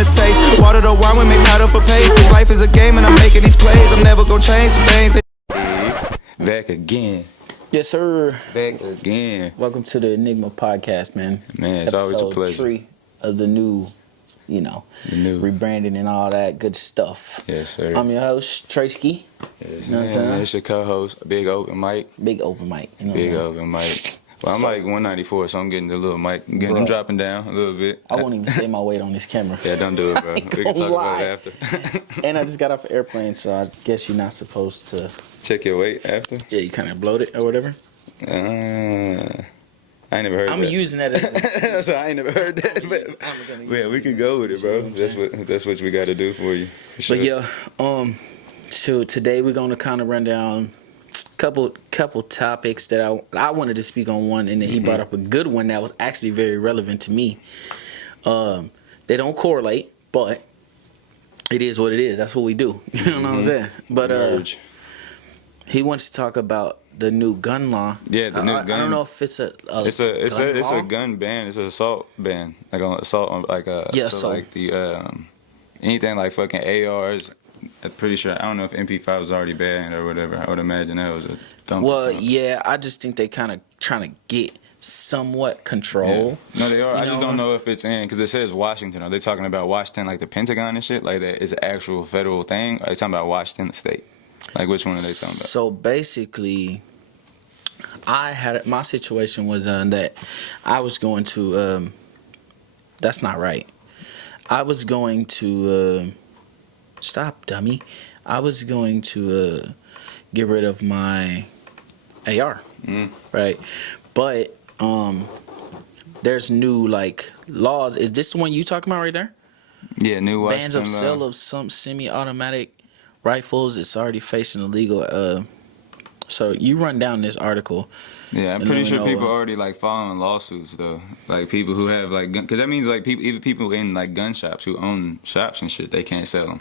the taste. Water the wine, we make powder for paste. This life is a game and I'm making these plays. I'm never gonna change some things. Back again. Yes, sir. Back again. Welcome to the ENIGMA podcast, man. Man, it's always a pleasure. 3 of the new, rebranding and all that good stuff. Yes, sir. I'm your host, Tracy. Yes, you know what I'm saying? It's your co-host, Big Open Mic. Big Open Mic. You know Big Open Mic. Well, I'm like 194, so I'm getting the little mic. I'm dropping down a little bit. I won't even say my weight on this camera. Yeah, don't do it, bro. We can talk about it after. And I just got off the airplane, so I guess you're not supposed to... Check your weight after? Yeah, you kind of bloated or whatever. I ain't never heard that. I'm using that as so I ain't never heard that. But yeah, we can go with it, bro. That's what we got to do for you. For sure. But yeah, so today we're gonna kind of run down couple topics that I wanted to speak on one, and then he brought up a good one that was actually very relevant to me. They don't correlate, but it is what it is. That's what we do. You know what I'm saying? But he wants to talk about the new gun law. Yeah, the new gun. I don't know if it's a gun ban. It's an assault ban, like on assault, like so like the anything like fucking ARs. I'm pretty sure. I don't know if MP5 was already banned or whatever. I would imagine that was a thump. Well, yeah, I just think they kind of trying to get somewhat control. Yeah. No, they are. I just don't know if it's in, because it says Washington. Are they talking about Washington, like the Pentagon and shit? Like that is an actual federal thing? Or are they talking about Washington, the state? Like which one are they talking about? So basically, my situation was that I was going to. That's not right. I was going to. Stop, dummy. I was going to get rid of my AR, right? But there's new laws. Is this the one you talking about right there? Yeah, new bans of sale of some semi-automatic rifles. It's already facing illegal. So you run down this article. Yeah, I'm pretty sure people are already filing lawsuits though. Like people who have because that means even people in gun shops who own shops and shit, they can't sell them.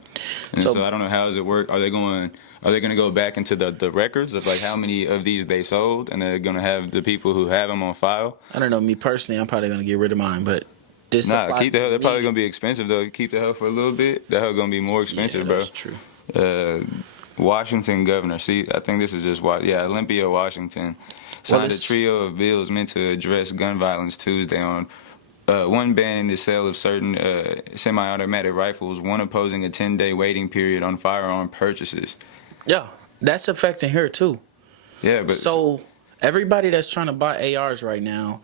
And so I don't know how does it work. Are they going to go back into the records of how many of these they sold, and they're going to have the people who have them on file? I don't know. Me personally, I'm probably going to get rid of mine, but this keep the hell. They're probably going to be expensive though. Keep the hell for a little bit. The hell going to be more expensive, bro. That's true. Washington governor. See, I think this is just Olympia, Washington. Signed a trio of bills meant to address gun violence Tuesday on one banning the sale of certain semi-automatic rifles, one opposing a 10-day waiting period on firearm purchases. Yeah, that's affecting here too. Yeah, but so everybody that's trying to buy ARs right now,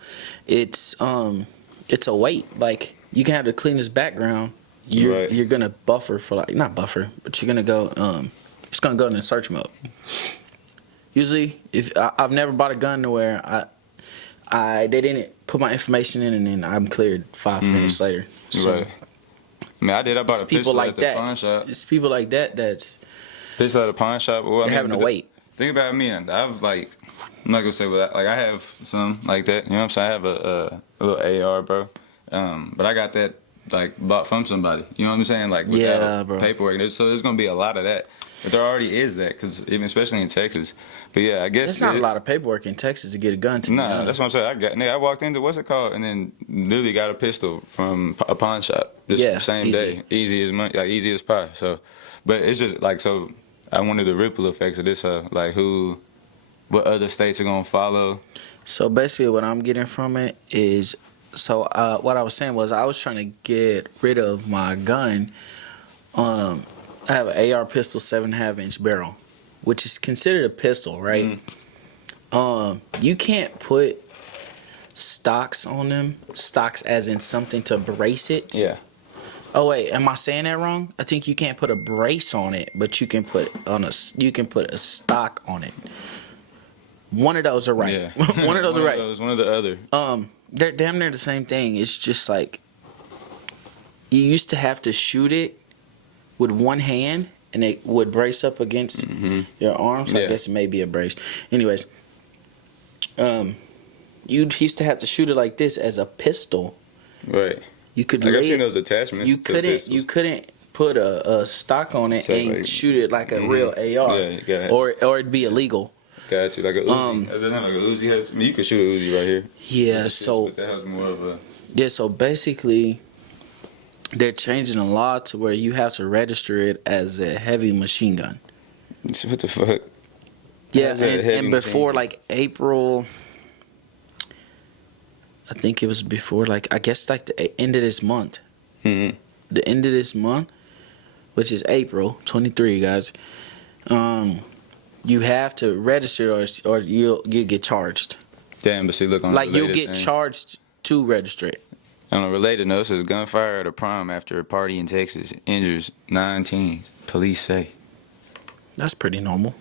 it's a wait. Like you can have the cleanest background. You're gonna buffer for not buffer, but you're gonna go it's gonna go in search mode. Usually, if I've never bought a gun to where they didn't put my information in, and then I'm cleared 5 minutes later. So, right. I mean, I did. I bought a pistol at the pawn shop. It's people like that that's pistol at a pawn shop. Well, they're having to wait. Think about me. I've I'm not gonna say what I have some like that. You know what I'm saying? I have a little AR, bro. But I got that bought from somebody. You know what I'm saying? Without paperwork. So there's gonna be a lot of that. But there already is that, especially in Texas. But yeah, I guess there's not a lot of paperwork in Texas to get a gun. Nah, that's what I'm saying. I walked into what's it called, and then literally got a pistol from a pawn shop. Same day, easy as money, easy as pie. So, but it's just so. I wonder the ripple effects of this. What other states are gonna follow? So basically, what I'm getting from it is, what I was saying was I was trying to get rid of my gun. I have an AR pistol, 7.5-inch barrel, which is considered a pistol, right? You can't put stocks on them. Stocks as in something to brace it. Yeah. Oh wait, am I saying that wrong? I think you can't put a brace on it, but you can put a stock on it. One of those are right. Yeah. One of those are right. One of the other. They're damn near the same thing. It's just you used to have to shoot it with one hand, and it would brace up against your arms. So I guess it may be a brace. Anyways, you used to have to shoot it like this as a pistol. Right. You could. I've seen those attachments. You couldn't put a stock on it and shoot it like a real AR. Yeah, or it'd be illegal. Got you, like a Uzi. Is it not like a Uzi? You could shoot a Uzi right here. Yeah. So. But that has more of a. Yeah. So basically, they're changing the law to where you have to register it as a heavy machine gun. What the fuck? Yeah, and before like April, I think it was before like I guess like the end of this month. Mm-hmm. The end of this month, which is April 23, guys. You have to register or you'll get charged. Damn, but see, look on like the you'll get charged to register it. On a related note, it says gunfire at a prom after a party in Texas injures 9 teens. Police say. That's pretty normal.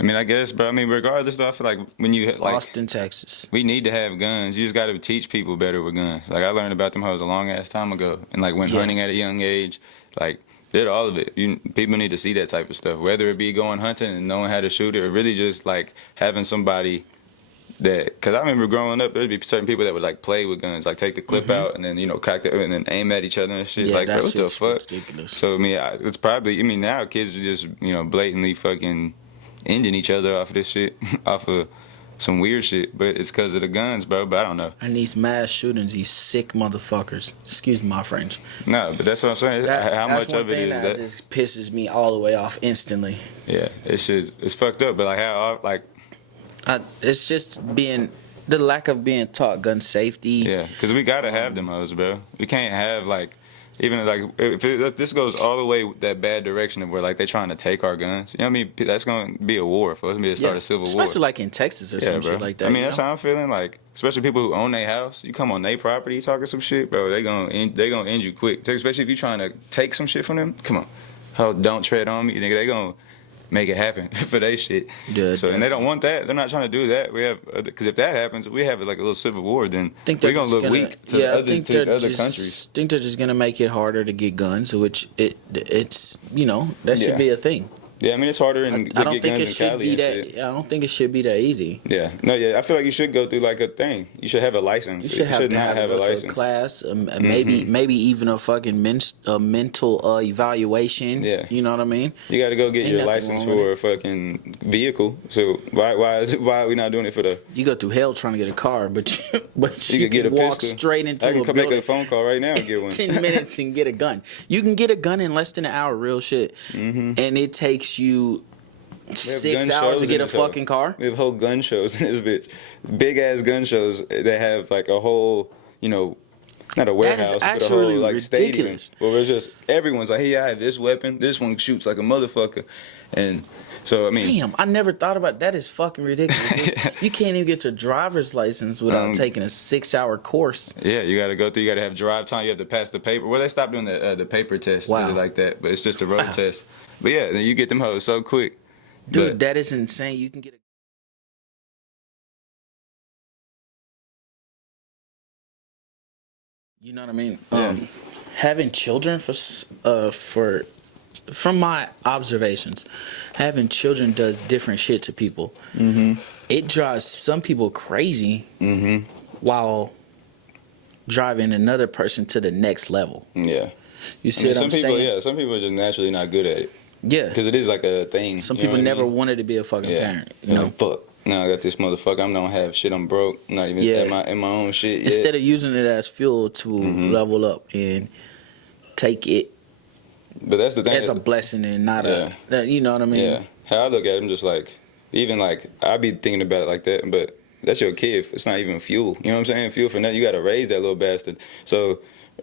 I mean, I guess, bro. I mean, regardless, though, I feel like when you like Austin, Texas, we need to have guns. You just got to teach people better with guns. Like I learned about them hoes a long ass time ago, and like went hunting at a young age. Like did all of it. People need to see that type of stuff. Whether it be going hunting and knowing how to shoot it, or really just like having somebody that. Because I remember growing up, there'd be certain people that would like play with guns, like take the clip out and then cock it and then aim at each other and shit. Yeah, like that's what the fuck? ridiculous. So I mean, it's probably. I mean, now kids are just blatantly fucking ending each other off of this shit, off of some weird shit, but it's because of the guns, bro. But I don't know. And these mass shootings, these sick motherfuckers. Excuse my French. No, but that's what I'm saying. How much of it is that? That just pisses me all the way off instantly. Yeah, it's fucked up. But like how it's just being the lack of being taught gun safety. Yeah, because we gotta have them hoes, bro. We can't have like. Even like if this goes all the way that bad direction of where like they trying to take our guns, you know what I mean? That's going to be a war for us. Be a start a civil war, especially like in Texas or some shit like that. I mean, that's how I'm feeling. Like especially people who own their house, you come on their property talking some shit, bro. They gonna end you quick. Especially if you trying to take some shit from them. Come on, oh, don't tread on me. They gonna make it happen for their shit. Yeah, so and they don't want that. They're not trying to do that. We have because if that happens, we have like a little civil war. Then we're gonna look weak to other countries. I think they're just gonna make it harder to get guns, which it's that should be a thing. Yeah, I mean it's harder to get guns in Cali and shit. I don't think it should be that easy. Yeah, I feel like you should go through like a thing. You should have a license. You should not have a license. A class, maybe even a fucking mental evaluation. Yeah, you know what I mean. You got to go get your license for a fucking vehicle. So why are we not doing it for the? You go through hell trying to get a car, but you could get a walk pistol. Straight into I can come make a phone call right now and get one. 10 minutes and get a gun. You can get a gun in less than an hour, real shit. And it takes you 6 hours to get a fucking car. We have whole gun shows in this bitch. Big ass gun shows that have like a whole, not a warehouse, but a whole like stadium. Where it's just everyone's like, hey, I have this weapon. This one shoots like a motherfucker. And so, I mean. Damn, I never thought about that. Is fucking ridiculous. You can't even get your driver's license without taking a 6-hour course. Yeah, you got to go through. You got to have drive time. You have to pass the paper. Well, they stopped doing the paper test. Wow. Like that. But it's just a road test. But yeah, then you get them hoes so quick. Dude, that is insane. You can get a. You know what I mean? Yeah. Having children from my observations, having children does different shit to people. Mm-hmm. It drives some people crazy while driving another person to the next level. Yeah. You see what I'm saying? Yeah, some people are just naturally not good at it. Yeah. Because it is like a thing. Some people never wanted to be a fucking parent. Fuck. Now I got this motherfucker. I don't have shit. I'm broke. I'm not even in my own shit yet. Instead of using it as fuel to level up and take it. But that's the thing. It's a blessing and not you know what I mean? Yeah. How I look at it, I'm just like, even like, I be thinking about it like that, but that's your kid. It's not even fuel. You know what I'm saying? Fuel for nothing. You got to raise that little bastard. So,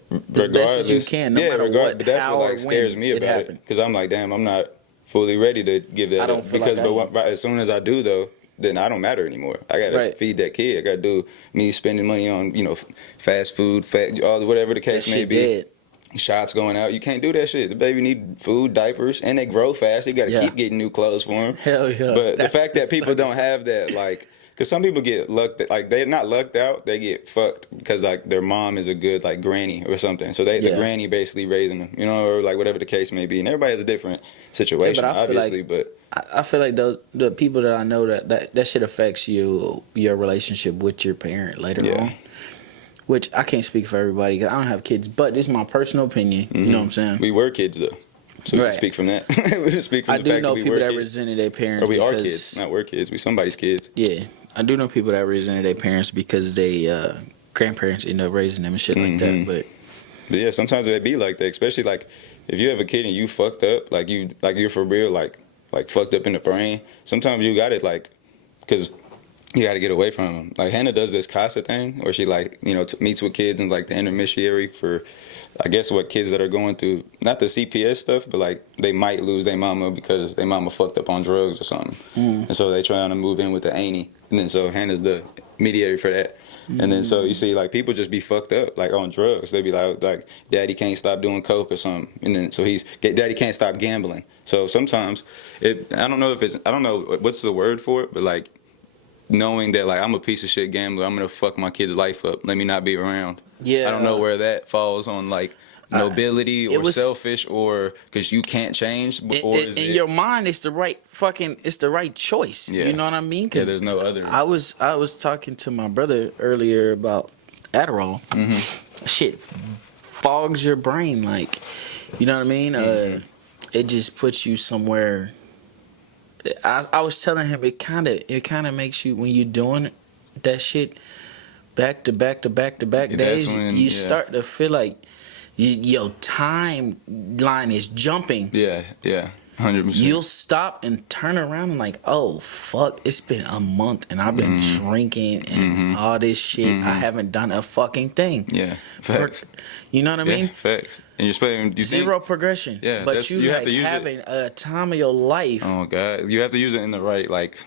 regardless. Best as you can, no matter what, but that's what like scares me about it. Because I'm like, damn, I'm not fully ready to give that up. Because as soon as I do, though, then I don't matter anymore. I gotta feed that kid. I gotta do me spending money on fast food, whatever the case may be. Dead. Shots going out. You can't do that shit. The baby need food, diapers, and they grow fast. You gotta keep getting new clothes for them. Hell yeah. But the fact that people don't have that, like, because some people get lucked, like they're not lucked out, they get fucked because like their mom is a good like granny or something. So the granny basically raising them, or like whatever the case may be. And everybody has a different situation, obviously. But I feel like the people that I know that shit affects your relationship with your parent later on. Which I can't speak for everybody because I don't have kids, but this is my personal opinion. You know what I'm saying? We were kids though, so we can speak from that. We can speak from the fact that we were kids. I do know people that resented their parents. Or we are kids, not we're kids. We somebody's kids. Yeah, I do know people that resented their parents because they grandparents end up raising them and shit like that. But But yeah, sometimes it be like that, especially like if you have a kid and you fucked up, like you're for real, like fucked up in the brain. Sometimes you got it, like, because you got to get away from them. Like Hannah does this CASA thing, where she like meets with kids and like the intermediary for, I guess, what kids that are going through not the CPS stuff, but like they might lose their mama because their mama fucked up on drugs or something, and so they trying to move in with the auntie, and then so Hannah's the mediator for that. And then so you see like people just be fucked up like on drugs. They be like daddy can't stop doing coke or something, and then so daddy can't stop gambling. So sometimes I don't know what's the word for it, but like knowing that like I'm a piece of shit gambler, I'm gonna fuck my kid's life up. Let me not be around. Yeah, I don't know where that falls on like nobility or selfish or because you can't change. Or in your mind, it's the right choice. Yeah. You know what I mean? Yeah, there's no other. I was talking to my brother earlier about Adderall. Shit fogs your brain, like, you know what I mean? It just puts you somewhere. I was telling him it kind of makes you, when you're doing that shit back to back days, you start to feel like your timeline is jumping. Yeah, 100%. You'll stop and turn around and like, oh fuck, it's been a month and I've been drinking and all this shit. I haven't done a fucking thing. Yeah, facts. You know what I mean? Facts. And you're spending zero progression. Yeah, but you have to use having a time of your life. Oh god, you have to use it in the right, like,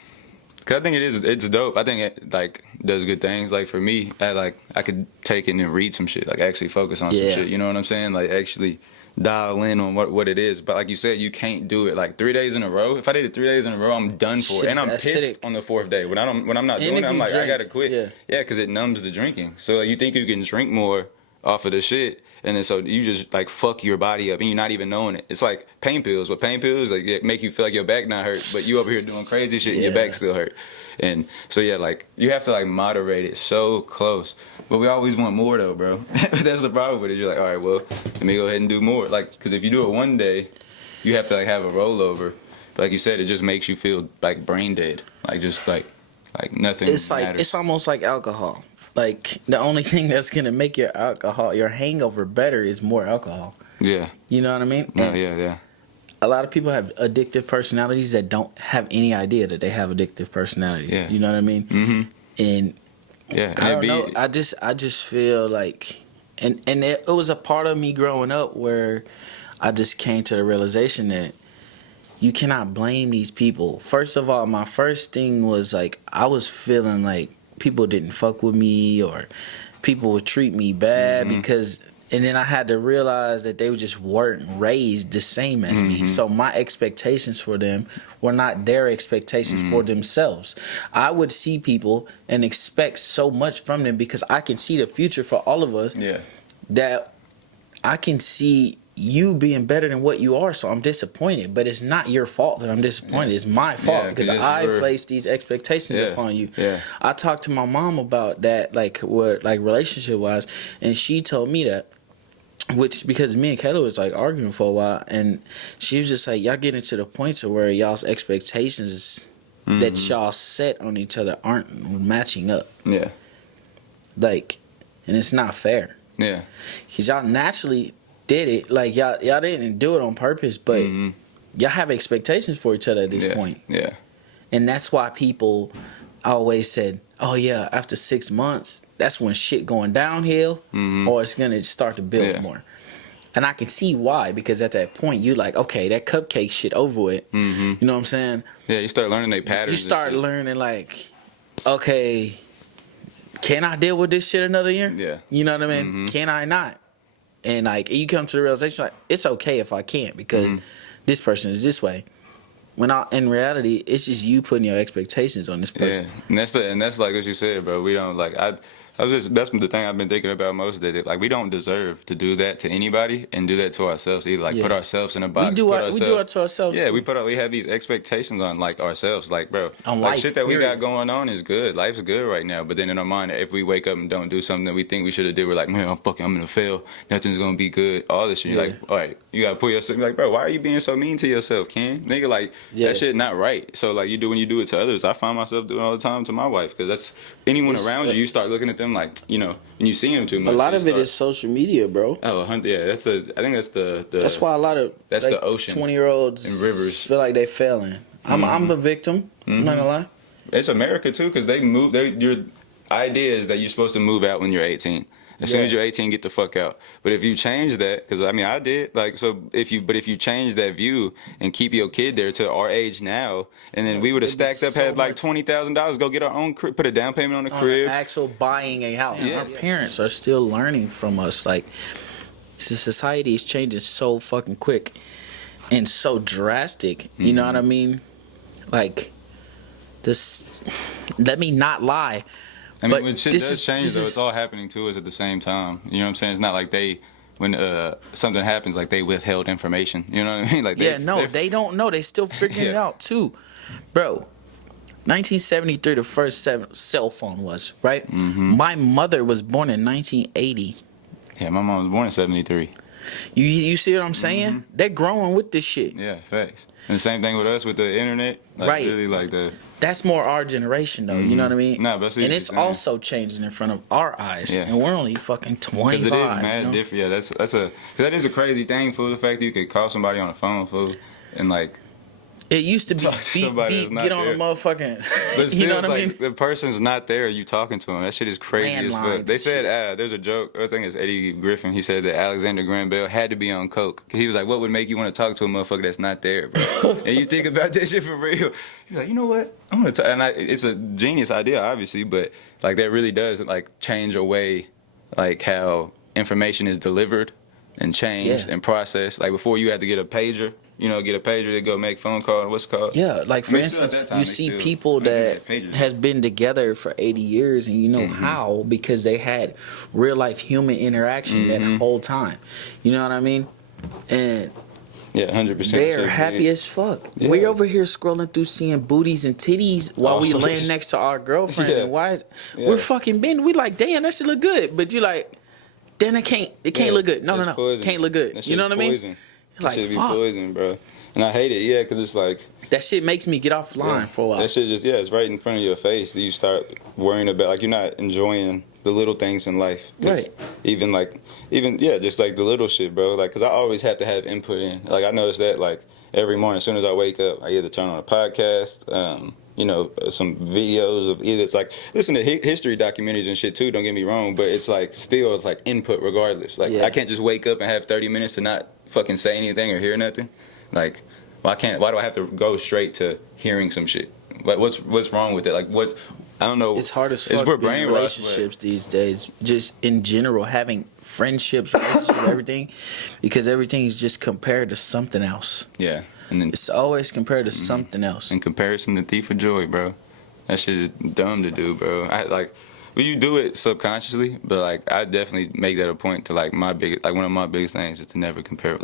cause I think it's dope. I think it like does good things. Like for me, I could take it and read some shit, like actually focus on some shit. You know what I'm saying? Like actually dial in on what it is. But like you said, you can't do it like 3 days in a row. If I did it 3 days in a row, I'm done for it, and I'm pissed on the 4th day when I'm not doing it. I'm like, I gotta quit. Yeah, because it numbs the drinking. So like, you think you can drink more off of the shit, and then so you just like fuck your body up and you're not even knowing it. It's like pain pills. With pain pills, like it make you feel like your back not hurt, but you over here doing crazy shit and your back still hurt. And so yeah, like you have to like moderate it so close. But we always want more though, bro. That's the problem with it. You're like, all right, well, let me go ahead and do more. Like, because if you do it one day, you have to like have a rollover. But like you said, it just makes you feel like brain dead. Like just like nothing. It's like matters. It's almost like alcohol. Like the only thing that's gonna make your hangover better is more alcohol. Yeah. You know what I mean? Yeah. A lot of people have addictive personalities that don't have any idea that they have addictive personalities. Yeah. You know what I mean? Mm-hmm. And yeah, I don't know. I just feel like, and it was a part of me growing up where I just came to the realization that you cannot blame these people. First of all, my first thing was like I was feeling like people didn't fuck with me or people would treat me bad because, and then I had to realize that they just weren't raised the same as me. So my expectations for them were not their expectations for themselves. I would see people and expect so much from them because I can see the future for all of us. Yeah. That I can see you being better than what you are, so I'm disappointed. But it's not your fault that I'm disappointed. It's my fault because I placed these expectations upon you. Yeah. I talked to my mom about that, like relationship wise, and she told me that, which because me and Kayla was like arguing for a while, and she was just like, y'all getting to the point to where y'all's expectations that y'all set on each other aren't matching up. Yeah. Like, and it's not fair. Yeah. Because y'all naturally did it, like y'all didn't do it on purpose, but y'all have expectations for each other at this point. Yeah. And that's why people always said, oh yeah, after 6 months, that's when shit going downhill or it's gonna start to build more. And I can see why, because at that point you like, okay, that cupcake shit over with. You know what I'm saying? Yeah, you start learning their patterns. You start learning like, okay, can I deal with this shit another year? Yeah. You know what I mean? Can I not? And like you come to the realization like it's okay if I can't because this person is this way. When in reality, it's just you putting your expectations on this person. Yeah, and that's like what you said, bro. We don't like that's the thing I've been thinking about most of the day. Like we don't deserve to do that to anybody and do that to ourselves either. Like put ourselves in a box. We do it to ourselves. Yeah, we have these expectations on like ourselves. Like bro, on like life, shit that we got going on is good. Life's good right now. But then in our mind, if we wake up and don't do something that we think we should have did, we're like, man, I'm gonna fail. Nothing's gonna be good. All this shit. You're like, all right, you gotta put yourself like, bro, why are you being so mean to yourself, Ken? Nigga, like that shit not right. So like when you do it to others, I find myself doing it all the time to my wife because that's anyone around you. You start looking at them I'm like, you know, when you see him too much, a lot of it is social media, bro. Oh, yeah, I think that's the. That's why a lot of that's the ocean 20-year-olds and rivers feel like they failing. I'm the victim. I'm not gonna lie. It's America too, because they move. Your idea is that you're supposed to move out when you're 18. As soon as you're 18, get the fuck out. But if you change that, because I mean, I did, like, so if you change that view and keep your kid there to our age now, and then we would have stacked up, had like $20,000, go get our own crib, put a down payment on the crib. Actual buying a house. Yeah. Our parents are still learning from us. Like, society is changing so fucking quick and so drastic. You know what I mean? Like, this, let me not lie. I mean, when shit does change, though, it's all happening to us at the same time. You know what I'm saying? It's not like when something happens, like they withheld information. You know what I mean? Like they don't know. They still figuring it out too, bro. 1973, the first cell phone was right. My mother was born in 1980. Yeah, my mom was born in 73. You see what I'm saying? They're growing with this shit. Yeah, facts. And the same thing with us with the internet. Like, right. Really, like that's more our generation, though. You know what I mean? Nah, but and it's also changing in front of our eyes. Yeah. And we're only fucking 25. Because it is mad different. Yeah, because that is a crazy thing, fool. The fact that you could call somebody on the phone, fool, and like. It used to be get on a motherfucking. But still, you know what I mean? The person's not there. You talking to him. That shit is crazy as fuck. They said there's a joke. I think it's Eddie Griffin. He said that Alexander Graham Bell had to be on coke. He was like, "What would make you want to talk to a motherfucker that's not there, bro?" And you think about that shit for real. You're like, you know what? I'm gonna talk. And it's a genius idea, obviously, but like that really does like change a way, like how information is delivered and changed and processed. Like before, you had to get a pager. You know, get a pager to go make phone call. What's it called? Yeah, like for instance, you see people that has been together for 80 years, and you know how because they had real life human interaction that whole time. You know what I mean? And 100%. They're happy as fuck. Yeah. We're over here scrolling through seeing booties and titties while we laying next to our girlfriend. And we're fucking been. We like, damn, that shit look good, but you like, then it can't look good. No, can't look good. You know what I mean? That shit be poison, bro. And I hate it, because it's like... That shit makes me get off the line for a while. That shit just, it's right in front of your face that you start worrying about, like, you're not enjoying the little things in life. Right. Even, just like the little shit, bro. Like, because I always have to have input in. Like, I notice that, like, every morning, as soon as I wake up, I either turn on a podcast, some videos of either it's like listen to history documentaries and shit too, don't get me wrong, but it's like still it's like input regardless. Like I can't just wake up and have 30 minutes to not fucking say anything or hear nothing. Like why do I have to go straight to hearing some shit? Like what's wrong with it? Like I don't know. It's hard as fuck being relationships these days. Just in general, having friendships, relationships, everything, because everything is just compared to something else. Yeah. And then, it's always compared to something else. In comparison, the thief of joy, bro. That shit is dumb to do, bro. You do it subconsciously, but like I definitely make that a point to like one of my biggest things is to never compare,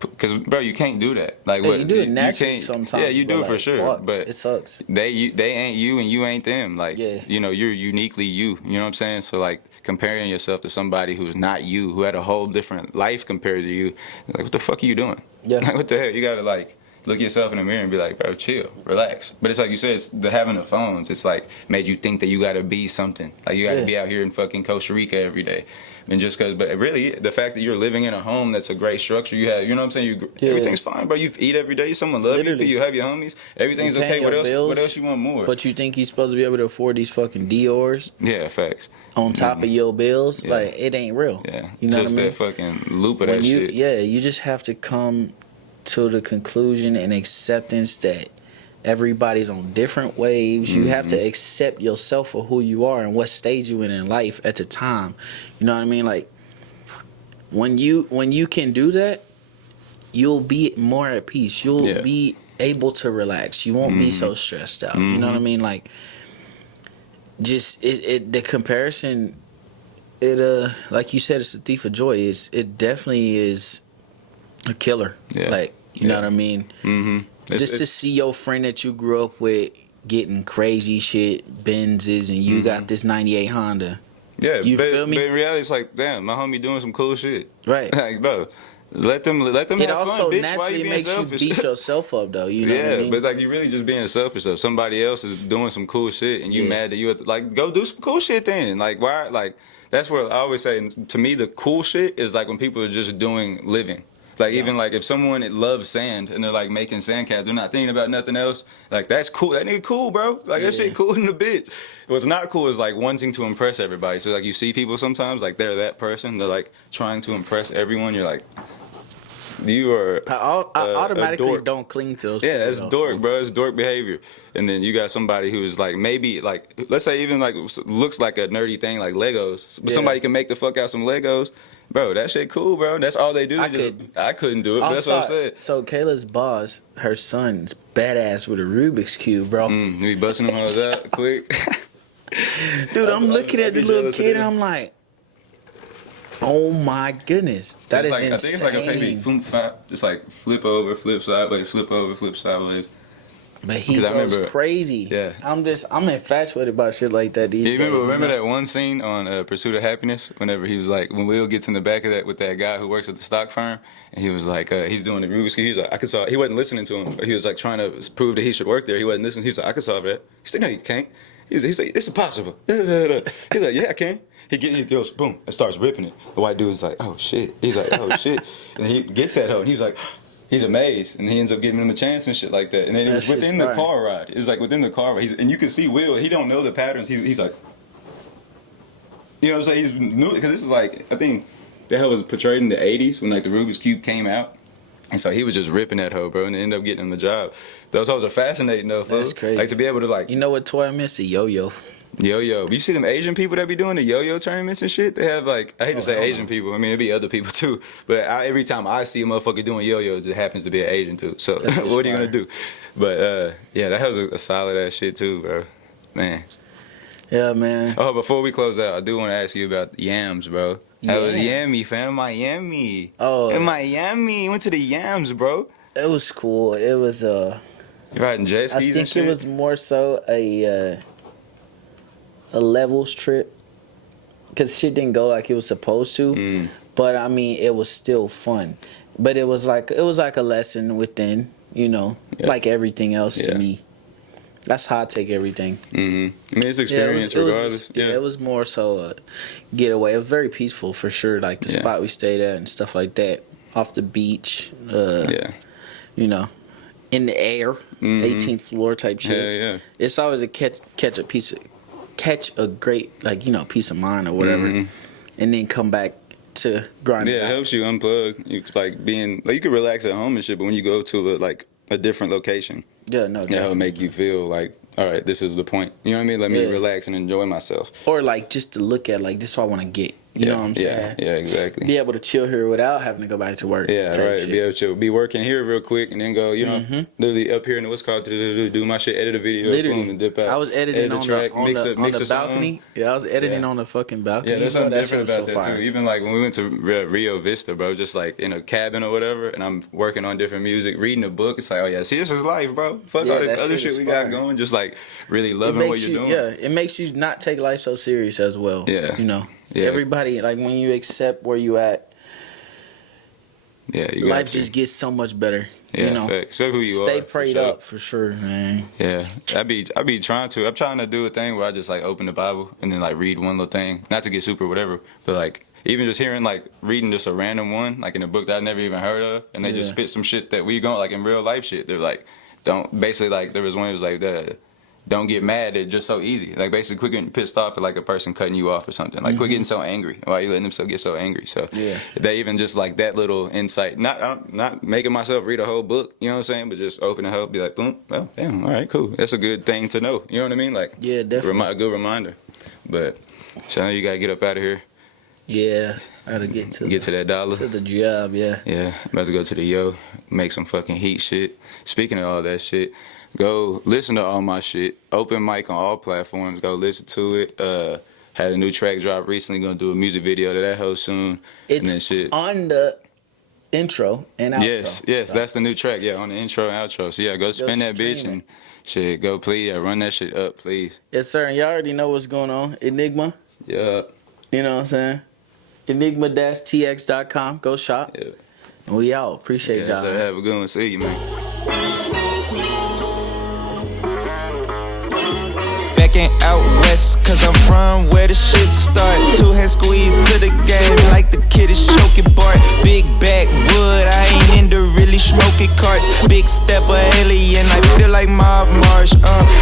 because bro, you can't do that. Like you do it naturally sometimes. Yeah, you do it for sure, but it sucks. They ain't you and you ain't them. Like you're uniquely you. You know what I'm saying? So like comparing yourself to somebody who's not you, who had a whole different life compared to you, like what the fuck are you doing? Yeah. Like what the hell? You gotta like look yourself in the mirror and be like, bro, chill, relax. But it's like you said, it's having the phones. It's like made you think that you gotta be something. Like you gotta be out here in fucking Costa Rica every day. And just because, but really, the fact that you're living in a home that's a great structure, you have, you know what I'm saying? Everything's fine, bro. You eat every day. Someone loves you. You have your homies. Everything's okay. What else you want more? But you think you're supposed to be able to afford these fucking Dior's? Yeah, facts. On top of your bills? Yeah. Like, it ain't real. Yeah. You know just what I mean? That fucking loop of that shit. Yeah, you just have to come to the conclusion and acceptance that everybody's on different waves. You have to accept yourself for who you are and what stage you in life at the time. You know what I mean? Like when you can do that, you'll be more at peace. You'll be able to relax. You won't be so stressed out. You know what I mean? Like just the comparison, like you said, it's a thief of joy. It definitely is a killer. Yeah. Like you know what I mean? Just to see your friend that you grew up with getting crazy shit, Benzes, and you got this 98 Honda. Yeah, you feel me? But in reality, it's like, damn, my homie doing some cool shit. Right. Like, bro, Let them It have also fun, bitch. Why naturally you being makes selfish? you beat yourself up, though. You know what I mean? But like you really just being selfish though. Somebody else is doing some cool shit and you mad that you have to, like, go do some cool shit then. Like why? Like that's what I always say. To me, the cool shit is like when people are just doing living. Like even like if someone loves sand and they're like making sandcastles, they're not thinking about nothing else. Like that's cool. That nigga cool, bro. Like that shit cool in the bitch. What's not cool is like wanting to impress everybody. So like you see people sometimes like they're that person. They're like trying to impress everyone. You're like, you are. I automatically dork. don't cling to those. Yeah, people, that's though, dork, so. bro. It's dork behavior. And then you got somebody who is like maybe like let's say even like looks like a nerdy thing like Legos, but somebody can make the fuck out some Legos. Bro, that shit cool, bro. That's all they do. I couldn't do it. But that's what I said. So Kayla's boss, her son's badass with a Rubik's cube, bro. You be busting them hoes out quick. Dude, I'm looking at the little kid and I'm like, oh my goodness, that is insane. I think it's like a maybe it's like flip over, flip sideways, flip over, flip sideways. But he goes crazy. Yeah. I'm infatuated by shit like that these days. Remember that one scene on Pursuit of Happiness? Whenever he was like, when Will gets in the back of that with that guy who works at the stock firm, and he was like, he's doing the Rubik's Cube. He's like, I could solve. He wasn't listening to him. He was like trying to prove that he should work there. He wasn't listening. He's like, I could solve that. He said, no, you can't. He's like, it's impossible. He's like, yeah, I can. He goes, boom, and starts ripping it. The white dude's like, oh shit. He's like, oh shit. And he gets that hoe, and he's like, he's amazed, and he ends up giving him a chance and shit like that. And then it was within the car ride. It's like within the car ride. And you can see Will. He don't know the patterns. He's like, you know what I'm saying? He's new because this is like I think that hoe was portrayed in the '80s when like the Rubik's Cube came out, and so he was just ripping that hoe, bro, and ended up getting him the job. Those hoes are fascinating though. That's crazy. Like to be able to like. You know what toy I miss? A yo-yo. Yo-yo. You see them Asian people that be doing the yo-yo tournaments and shit? They have like, I hate to say Asian people. I mean, it'd be other people too. But every time I see a motherfucker doing yo-yos, it happens to be an Asian dude. So what are you going to do? But yeah, that was a solid ass shit too, bro. Man. Yeah, man. Oh, before we close out, I do want to ask you about yams, bro. How was Yammy, fam? Miami. Oh. In Miami. Went to the yams, bro. It was cool. It was, you riding jet skis and shit? I think it was more so a levels trip because shit didn't go like it was supposed to, but I mean it was still fun. But it was like a lesson within, you know, like everything else to me. That's how I take everything. I mean it's experience regardless. It was more so a getaway. It was very peaceful for sure. Like the spot we stayed at and stuff like that, off the beach. You know, in the air, 18th floor type shit. Yeah. It's always a catch a great, like, you know, peace of mind or whatever, and then come back to grind. Yeah, it helps you unplug. You like being like you can relax at home and shit, but when you go to a different location, that'll make you feel like, all right, this is the point. You know what I mean? Let me relax and enjoy myself. Or like just to look at like this is what I want to get. You know what I'm saying? Yeah, exactly. Be able to chill here without having to go back to work. Yeah, right. Be able to be working here real quick and then go, you know, literally up here in what's called do my shit, edit a video, boom, and dip out. I was editing on the balcony. Song. Yeah, I was editing on the fucking balcony. Yeah, there's something different about that too. Even like when we went to Rio Vista, bro, just like in a cabin or whatever, and I'm working on different music, reading a book. It's like, oh yeah, see, this is life, bro. Fuck all this other shit we got going. Just like really loving what you're doing. Yeah, it makes you not take life so serious as well. Yeah, you know. Yeah. Everybody, like when you accept where you at, life just gets so much better. Yeah, you know, accept who you stay are. prayed up for sure, man. Yeah, I be trying to. I'm trying to do a thing where I just like open the Bible and then like read one little thing, not to get super whatever, but like even just hearing like reading just a random one like in a book that I never even heard of, and they just spit some shit that we going like in real life shit. They're like, don't basically like there was one that was like don't get mad at just so easy. Like basically quit getting pissed off at like a person cutting you off or something. Like quit getting so angry. Why are you letting them get so angry? So they even just like that little insight. Not making myself read a whole book, you know what I'm saying? But just open the help, be like, boom, well, damn, all right, cool. That's a good thing to know. You know what I mean? Like definitely a good reminder. But so now you gotta get up out of here. Yeah, I gotta get to that dollar. To the job, yeah. Yeah, about to go to the yo, make some fucking heat shit. Speaking of all that shit, go listen to all my shit. Open mic on all platforms. Go listen to it. Had a new track drop recently. Gonna do a music video to that hoe soon. It's and then shit. On the intro and outro. Yes, that's the new track. Yeah, on the intro and outro. So yeah, go spin that bitch and shit. Go please, run that shit up, please. Yes, sir. And y'all already know what's going on. Enigma. Yeah. You know what I'm saying? Enigma-tx.com. Go shop. Yeah. We out. Appreciate y'all. So have a good one. See you, man. Backing out west, cause I'm from where the shit start. Two hands squeezed to the game like the kid is choking Bart. Big backwood, I ain't into really smoking carts. Big stepper alien, I feel like Mob Marsh.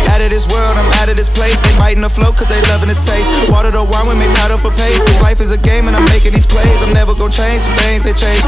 Out of this world, I'm out of this place. They biting the flow cause they loving the taste. Water the wine with me powder for paste. This life is a game and I'm making these plays. I'm never gonna change, some things they change.